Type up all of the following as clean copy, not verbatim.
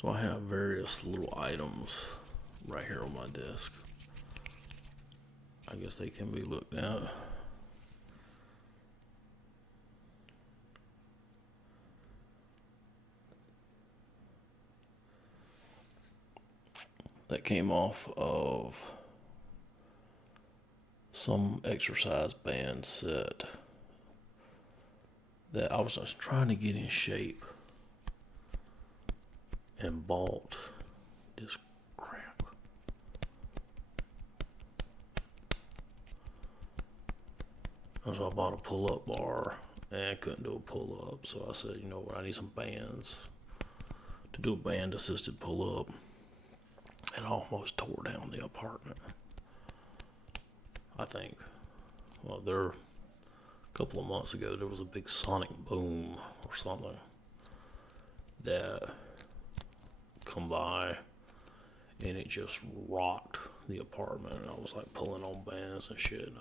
So I have various little items right here on my desk. I guess they can be looked at. That came off of some exercise band set that I was just trying to get in shape and bought this crap. So I bought a pull-up bar and couldn't do a pull-up, so I said, you know what, I need some bands to do a band-assisted pull-up, and I almost tore down the apartment. I think. Well, a couple of months ago, there was a big sonic boom or something that come by, and it just rocked the apartment. And I was like pulling on bands and shit.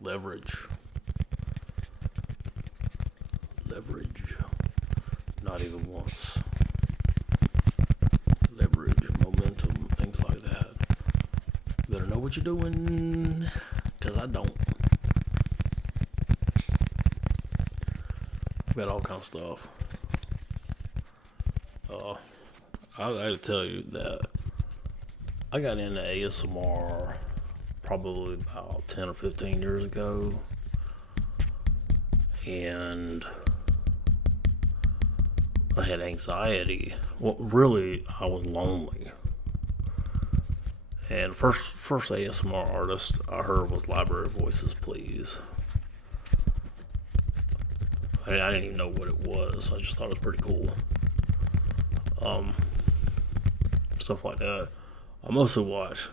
Leverage. Not even once. Leverage, momentum, things like that. You better know what you're doing, because I don't. Got all kinds of stuff. I gotta tell you that I got into ASMR probably about 10 or 15 years ago, and I had anxiety. Well, really, I was lonely. And first ASMR artist I heard was Library Voices, Please. I didn't even know what it was. I just thought it was pretty cool. Stuff like that. I mostly watch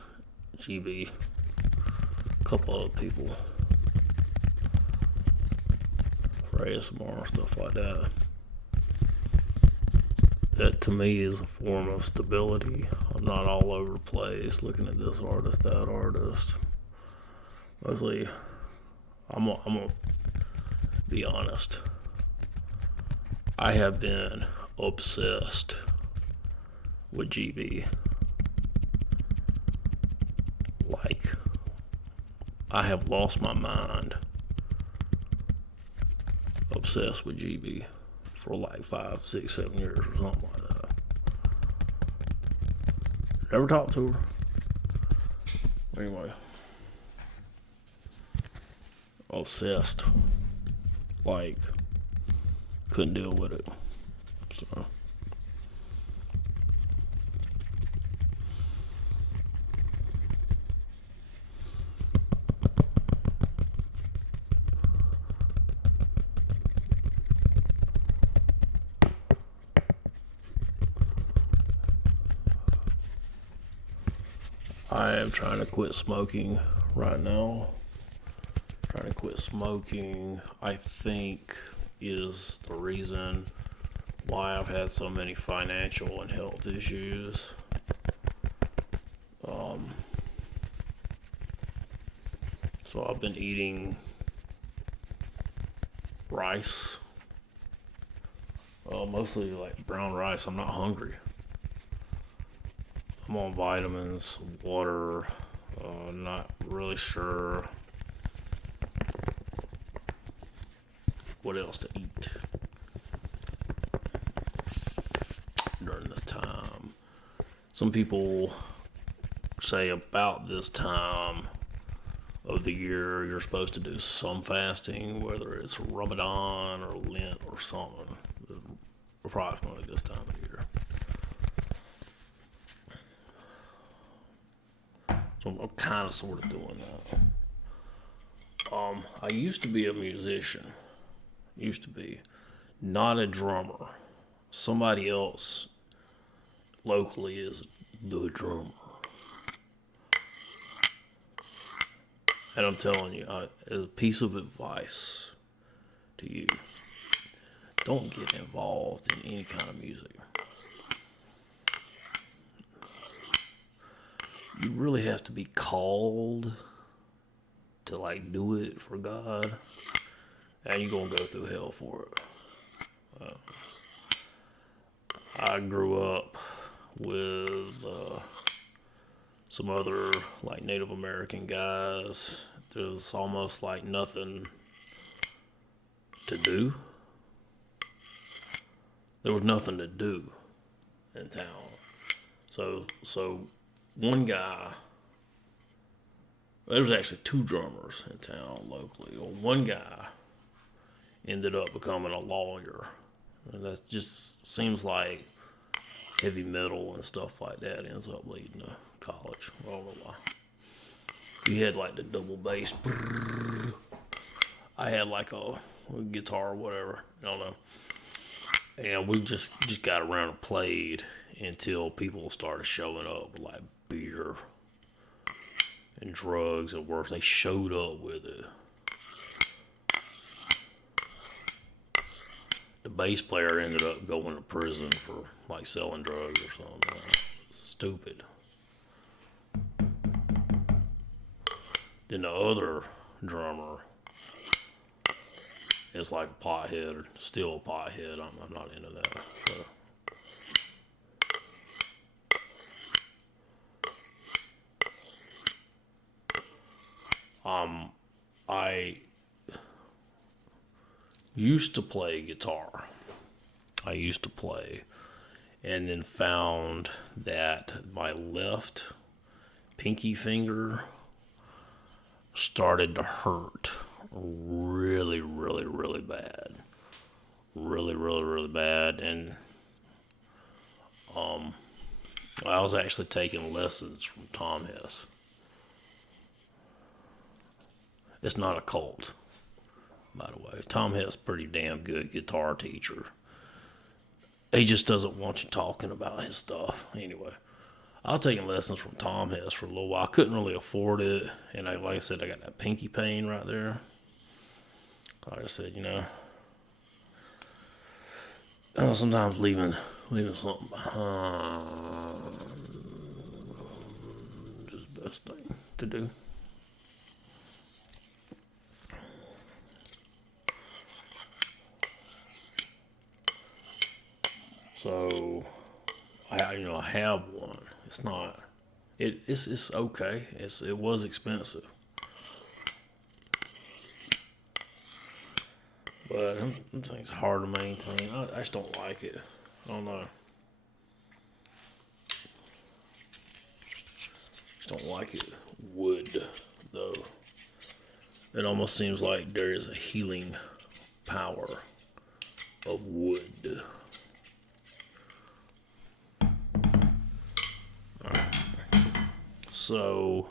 GB. A couple other people for ASMR, stuff like that. That to me is a form of stability. I'm not all over the place looking at this artist, that artist. Mostly, I'm gonna be honest. I have been obsessed with GB. Like, I have lost my mind. Obsessed with GB for like 5, 6, 7 years or something like that. Never talked to her. Anyway. Obsessed. Like, couldn't deal with it. So. I am trying to quit smoking right now. Trying to quit smoking, I think, is the reason why I've had so many financial and health issues. So I've been eating rice, mostly like brown rice. I'm not hungry. I'm on vitamins, water, not really sure what else to eat during this time. Some people say about this time of the year you're supposed to do some fasting, whether it's Ramadan or Lent or something, approximately this time of year. So I'm kind of sort of doing that. I used to be a musician. Used to be. Not a drummer. Somebody else locally is the drummer. And I'm telling you, as a piece of advice to you, don't get involved in any kind of music. You really have to be called to like do it for God, and you're gonna go through hell for it. I grew up with some other like Native American guys. There's almost like nothing to do. There was nothing to do in town. So one guy, there was actually two drummers in town locally. Well, one guy ended up becoming a lawyer. And that just seems like heavy metal and stuff like that ends up leading to college. I don't know why. He had like the double bass. I had like a guitar or whatever. I don't know. And we just got around and played until people started showing up with like beer and drugs and worse. They showed up with it. The bass player ended up going to prison for like selling drugs or something. Stupid. Then the other drummer is like a pothead, or still a pothead. I'm not into that. So. I used to play guitar. And then found that my left pinky finger started to hurt really, really, really bad. Really, really, really bad. And I was actually taking lessons from Tom Hess. It's not a cult, by the way. Tom Hess is a pretty damn good guitar teacher. He just doesn't want you talking about his stuff. Anyway, I was taking lessons from Tom Hess for a little while. I couldn't really afford it. And like I said, I got that pinky pain right there. Like I said, sometimes leaving something behind is the best thing to do. So, I have one. It's not. It's okay. It was expensive, but them things hard to maintain. I just don't like it. I don't know. Just don't like it. Wood, though. It almost seems like there is a healing power of wood. So,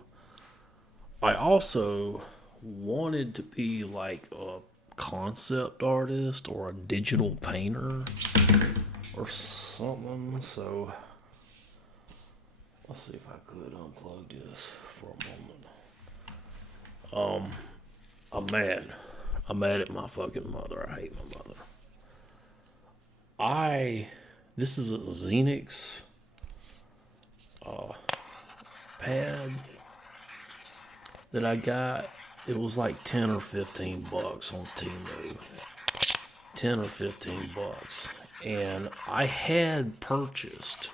I also wanted to be like a concept artist or a digital painter or something. So, let's see if I could unplug this for a moment. I'm mad. I'm mad at my fucking mother. I hate my mother. This is a Xenix pad that I got. It was like 10 or 15 bucks on Temu. 10 or 15 bucks. And I had purchased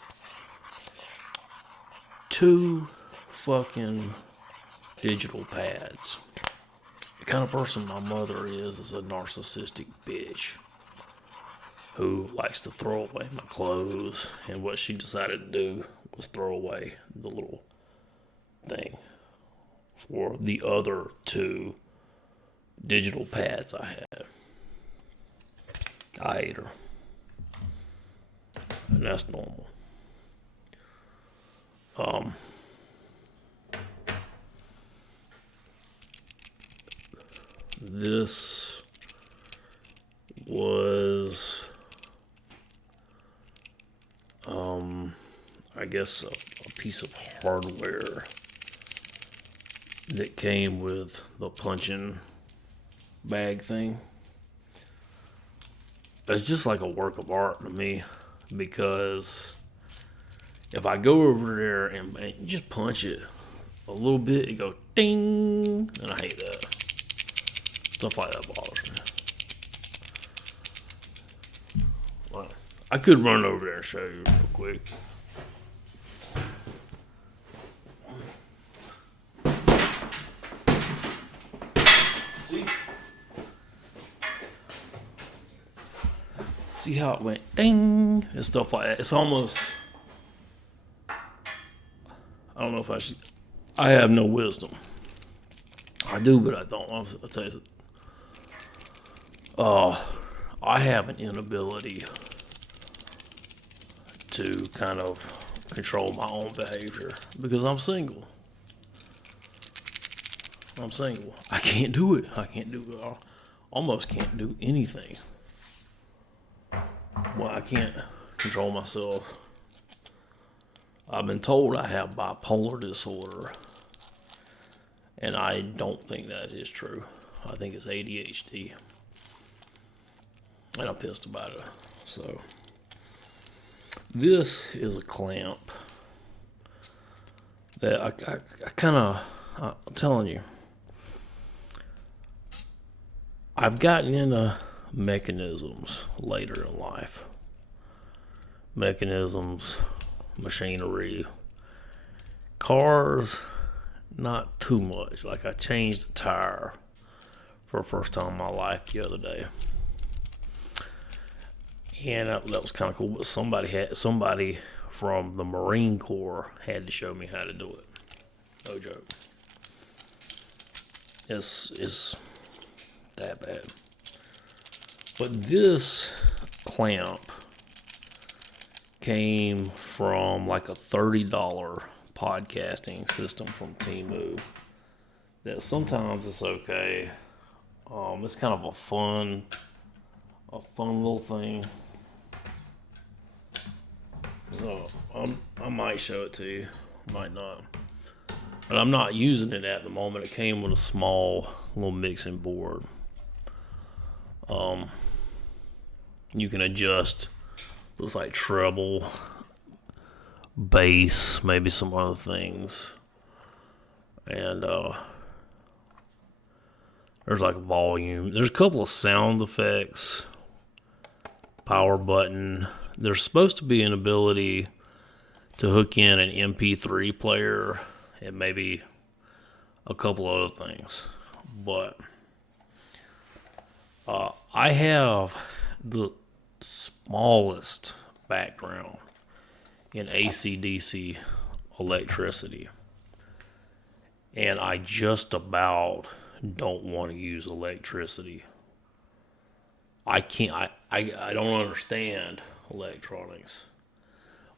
2 fucking digital pads. The kind of person my mother is a narcissistic bitch who likes to throw away my clothes. And what she decided to do was throw away the little thing for the other 2 digital pads I had. I hate her. And that's normal. This was I guess a piece of hardware that came with the punching bag thing. It's just like a work of art to me, because if I go over there and just punch it a little bit, it goes ding, and I hate that. Stuff like that bothers me. I could run over there and show you real quick. See how it went ding and stuff like that. It's almost, I don't know if I should. I have no wisdom. I do, but I don't. I'll tell you. I have an inability to kind of control my own behavior because I'm single. I can't do it. I almost can't do anything. Well, I can't control myself. I've been told I have bipolar disorder, and I don't think that is true. I think it's ADHD, and I'm pissed about it. So, this is a clamp that I kind of, I'm telling you, I've gotten into mechanisms later in life. Mechanisms, machinery, cars, not too much. Like I changed a tire for the first time in my life the other day, and that was kind of cool. But somebody from the Marine Corps had to show me how to do it. No joke. It's that bad. But this clamp came from like a $30 podcasting system from Temu. That sometimes it's okay. It's kind of a fun little thing. So I might show it to you, might not. But I'm not using it at the moment. It came with a small little mixing board. You can adjust, looks like treble, bass, maybe some other things. And there's like volume. There's a couple of sound effects, power button. There's supposed to be an ability to hook in an MP3 player and maybe a couple other things. But I have the smallest background in AC/DC electricity, and I just about don't want to use electricity. I can't. I don't understand electronics,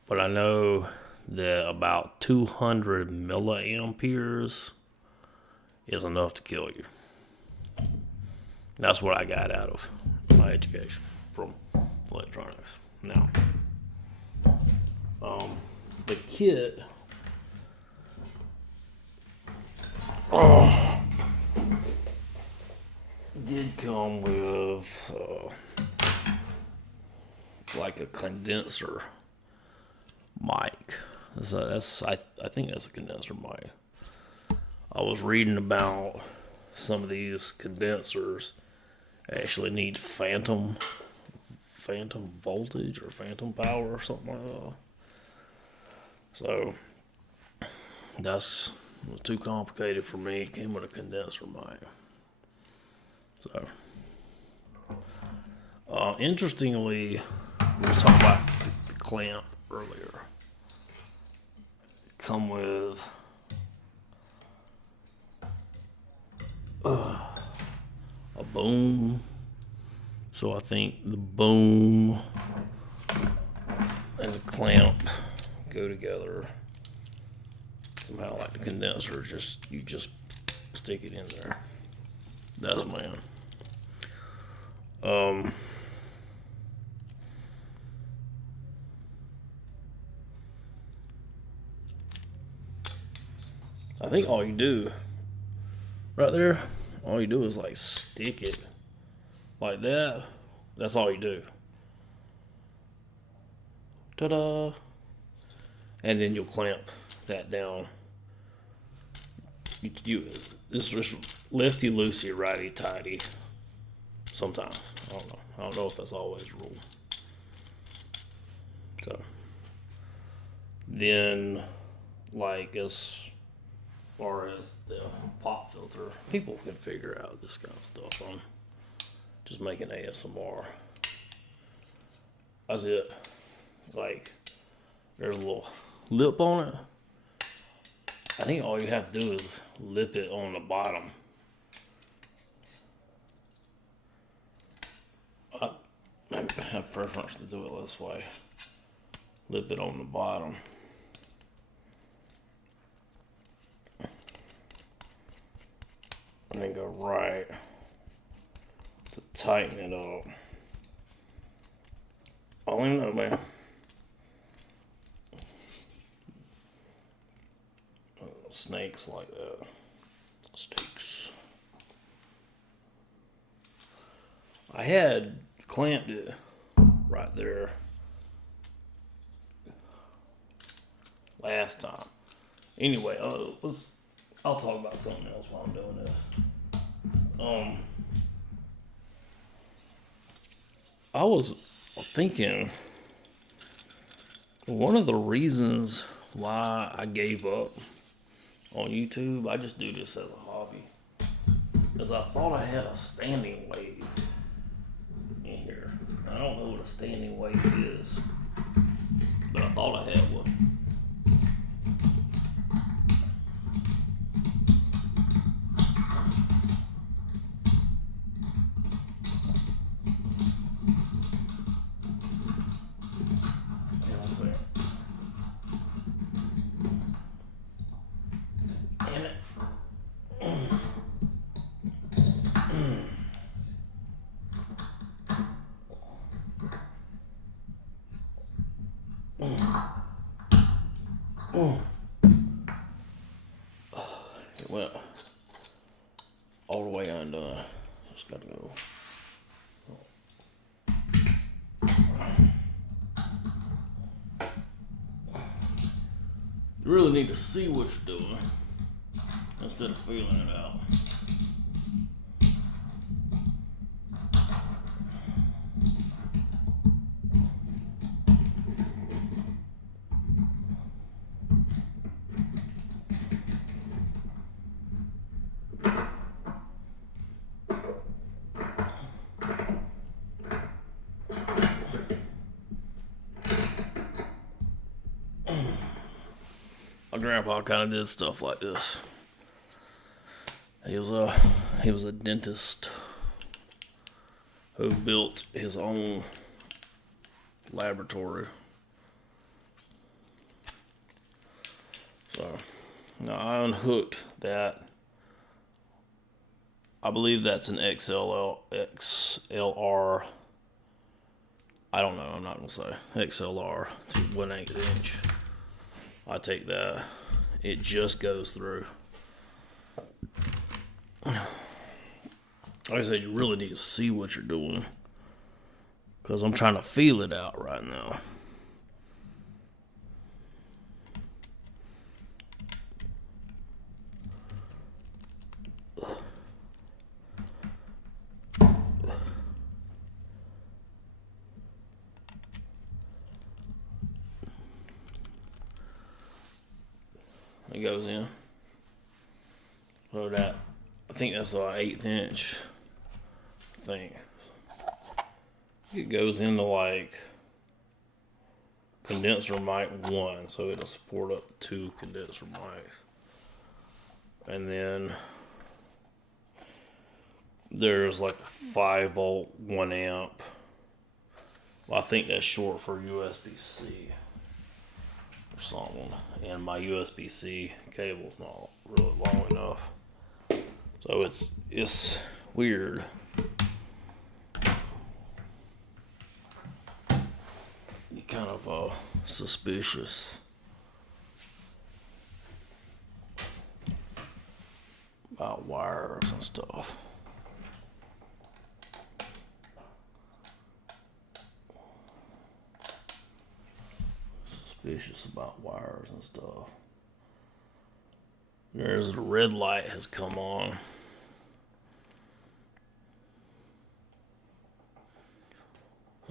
but I know that about 200 milliamperes is enough to kill you. That's what I got out of my education from electronics. Now, the kit did come with like a condenser mic. I think that's a condenser mic. I was reading about some of these condensers actually need phantom voltage or phantom power or something like that. So that's too complicated for me. It came with a condenser mic. So interestingly, we were talking about the clamp earlier. Come with a boom. So I think the boom and the clamp go together somehow, like the condenser. You just stick it in there. That's man. I think all you do right there, all you do is like stick it like that. That's all you do. Ta-da! And then you'll clamp that down. This is just lefty loosey, righty tighty. Sometimes I don't know if that's always the rule. So then, like as far as the pop filter, people can figure out this kind of stuff. I'm just making ASMR. That's it. Like there's a little lip on it. I think all you have to do is lip it on the bottom. I have preference to do it this way. Lip it on the bottom. And then go right to tighten it up. I don't even know, man. Snakes like that. Steaks. I had clamped it right there last time. Anyway, I'll talk about something else while I'm doing this. I was thinking one of the reasons why I gave up on YouTube, I just do this as a hobby, is I thought I had a standing wave in here. I don't know what a standing wave is, but I thought I had one. It went all the way undone. Just gotta go. You really need to see what you're doing instead of feeling it out. My grandpa kind of did stuff like this. He was a dentist who built his own laboratory. So now I unhooked that. I believe that's an XLR. I don't know. I'm not gonna say XLR to 1/8 inch. I take that. It just goes through. Like I said, you really need to see what you're doing, because I'm trying to feel it out right now. It goes in. So that, I think that's an 1/8 inch thing. It goes into like condenser mic 1, so it'll support up to 2 condenser mics. And then there's like a 5-volt 1 amp. Well, I think that's short for USB-C or something. And my USB-C cable's not really long enough. So it's weird. You kind of suspicious about wires and stuff. Suspicious about wires and stuff. There's the red light has come on.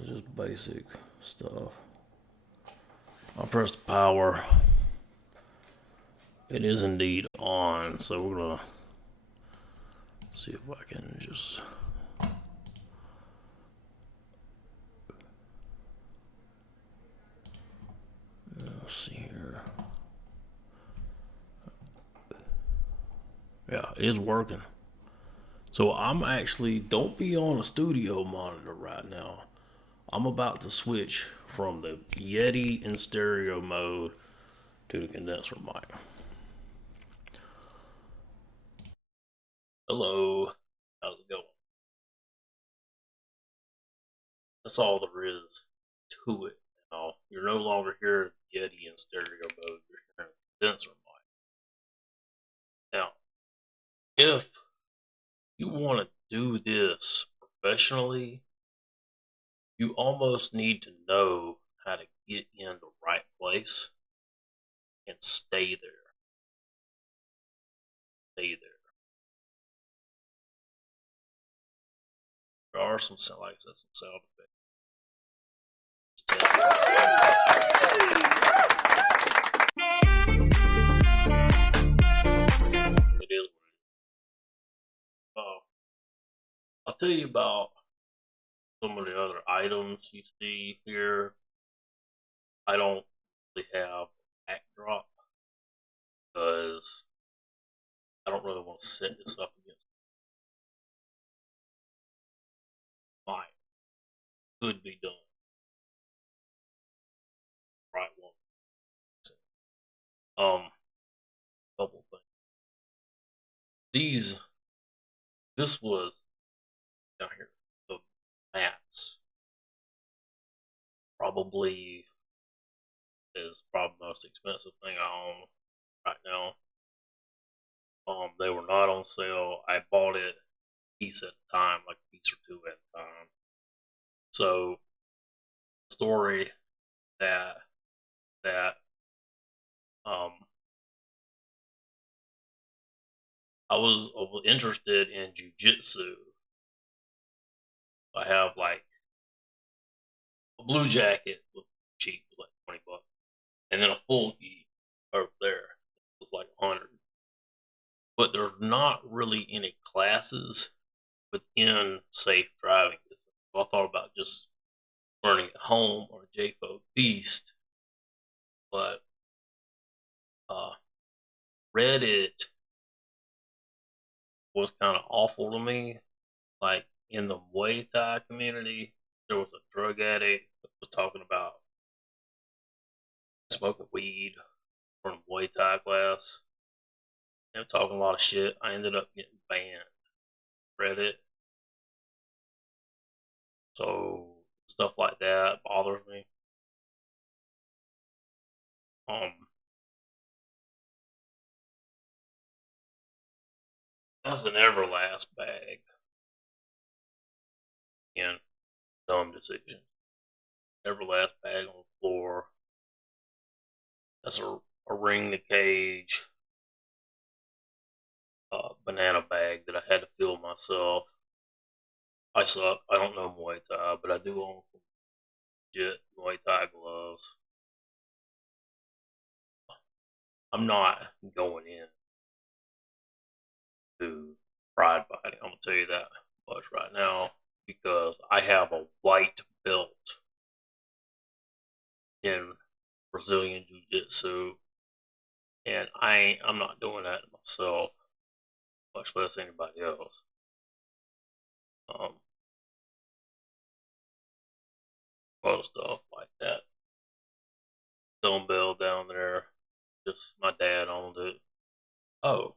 Just basic stuff. I pressed the power. It is indeed on, so we're gonna see if I can just. Let's see here. Yeah, it's working. So I'm actually, don't be on a studio monitor right now. I'm about to switch from the Yeti in stereo mode to the condenser mic. Hello, how's it going? That's all there is to it now. You're no longer hearing Yeti in stereo mode, you're hearing a condenser mic. Now, if you want to do this professionally, you almost need to know how to get in the right place and stay there. Stay there. There are some, like I said, some sound effects. It is. I'll tell you about some of the other items you see here. I don't really have a backdrop because I don't really want to set this up against mine. Could be done right one. Couple things. These, this was down here. The mats probably is probably the most expensive thing I own right now. They were not on sale. I bought it a piece at a time, like a piece or two at a time. So, story that that um, I was interested in jujitsu. I have like a blue jacket, was cheap, was like $20, and then a full gi over there it was like 100. But there's not really any classes within safe driving. So I thought about just learning at home or JFO Beast, but uh, Reddit was kind of awful to me. Like in the Muay Thai community, there was a drug addict that was talking about smoking weed from a Muay Thai class and talking a lot of shit. I ended up getting banned Reddit. So stuff like that bothers me. Um, that's an Everlast bag and dumb decision. Everlast bag on the floor. That's a ring the cage banana bag that I had to fill myself. I suck. I don't know Muay Thai, but I do own some legit Muay Thai gloves. I'm not going in to pride fighting. I'm gonna tell you that much right now because I have a white belt in Brazilian Jiu Jitsu, and I'm not doing that to myself, much less anybody else. Um, other stuff like that. Dumbbell down there, just my dad owned it. Oh,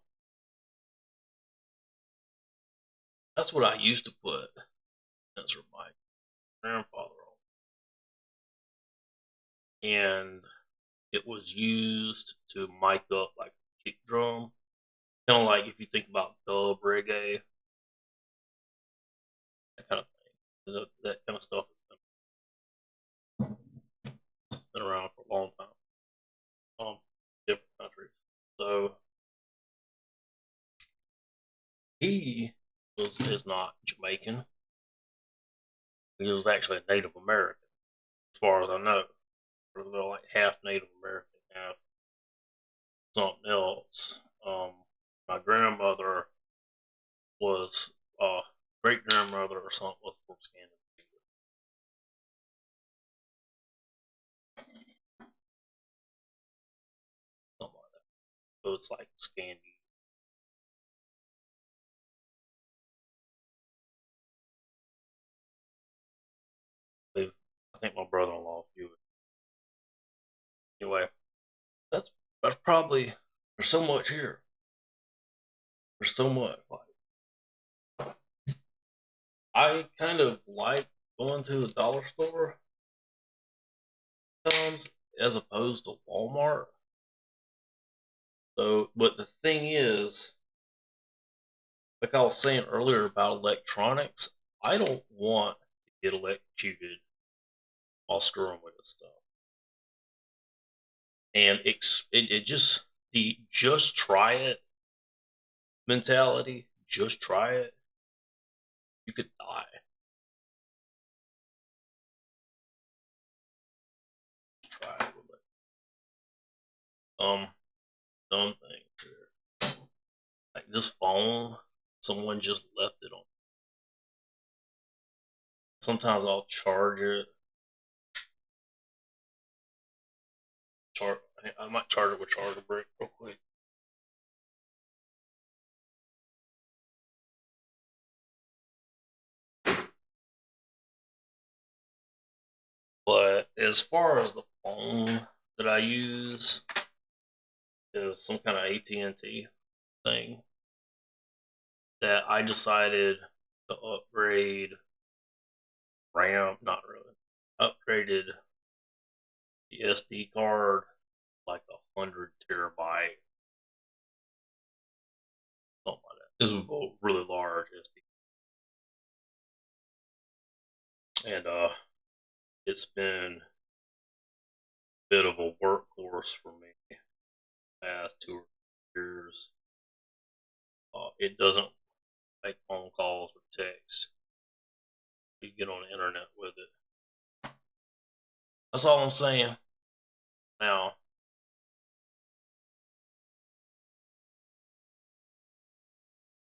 that's what I used to put. That's what my grandfather owned, and it was used to mic up like a kick drum, kind of like if you think about dub reggae, that kind of thing. That kind of stuff has been around for a long time, different countries. So he is not Jamaican. He was actually a Native American, as far as I know. they're like half Native American, half something else. My grandmother was great grandmother or something was from Scandinavia. Something like that. So it's like Scandi. I think my brother-in-law viewed it. Anyway, that's that's probably there's so much here. There's so much. Like I kind of like going to the dollar store sometimes as opposed to Walmart. So, but the thing is, like I was saying earlier about electronics, I don't want to get electrocuted while screwing with this stuff. And it just the just try it mentality, just try it, you could die. Just try it with it. Dumb thing here. Like this phone, someone just left it on. Sometimes I'll charge it. Charge. I might charge it with charger brick real quick. But as far as the phone that I use is some kind of AT&T thing that I decided to upgrade RAM. Not really. Upgraded the SD card like 100 terabyte, something like that. This was a really large SD, and it's been a bit of a workhorse for me the past 2 or 3 years. It doesn't make phone calls or text. You get on the internet with it. That's all I'm saying. Now,